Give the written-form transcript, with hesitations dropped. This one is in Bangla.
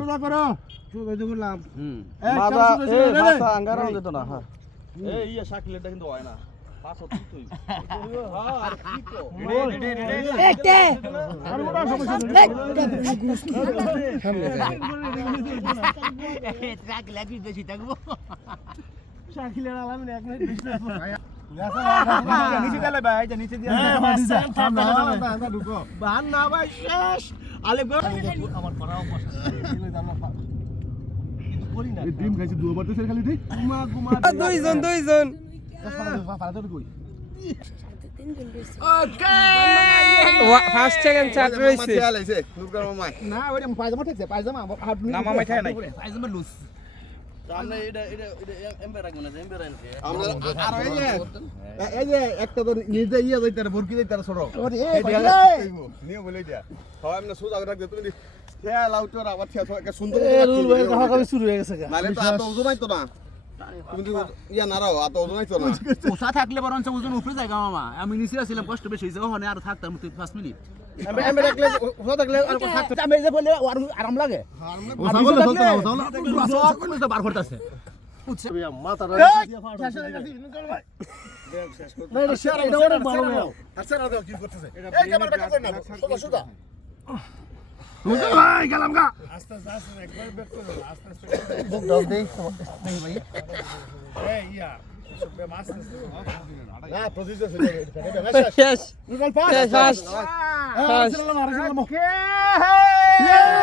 সোজা করো সোজা তো করলাম মাথা মাথা আঙ্গারা যেত না হ্যাঁ এই ইয়া শাকিলেটা কিন্তু হয় না পাঁচ হতো তুই হ্যাঁ আর কি কো একটা আর ওটা সমস্যা নেই ট্রাক লাগি বেশি থাকবো শাকিলের আলাম এক মিনিট বেশি নিচে গেলে ভাই নিচে দিয়ে না ঢুকো বান না ভাই শেষ আলে আমার করাও করি না ডিম খাইছি দুবার তো খালি দেই ঘুমা ঘুমা দুইজন ওকে ফার্স্ট সেকেন্ড চার্ট রইছে না ওই পায়জামা থাকছে পায়জামা হাত না মামাই খায় নাই পায়জামা লুজ আমরা এটা এমবে রাখবো না এমবে রাখতে আমরা আর এই যে একটা তো নিজে ইয়া যাইতারে ভরকি যাইতারে ছোট নিয়ে বলে দিয়া হয় আমরা সোজা রাখ দে তুমি খেয়া লাউটোর আবার খেয়া একটা সুন্দর রুল ভাই হাকামি শুরু হয়ে গেছে নালে তো এত ওজন আইতো না তুমি তো ইয়া নারাও এত ওজন আইতো না পোষা থাকলে বরঞ্চ ওজন উপরে যায় মামা আমি নিচে ছিলাম কষ্ট বেশি হয়েছে ওখানে আর থাকতাম 5 মিনিট এমবে রাখলে ওসা থাকলে আর কথা আমি যে বলে আরাম লাগে ওসা বলে চলতে বার করতেছে মাথা গেলাম গা আস্তে আস্তে একবার ব্যাক করো আস্তে আস্তে বুক দাও দেই ভাই এই ইয়া সবে মাস্টার না প্রতিযোগিতা শেষ শেষ শেষ শেষ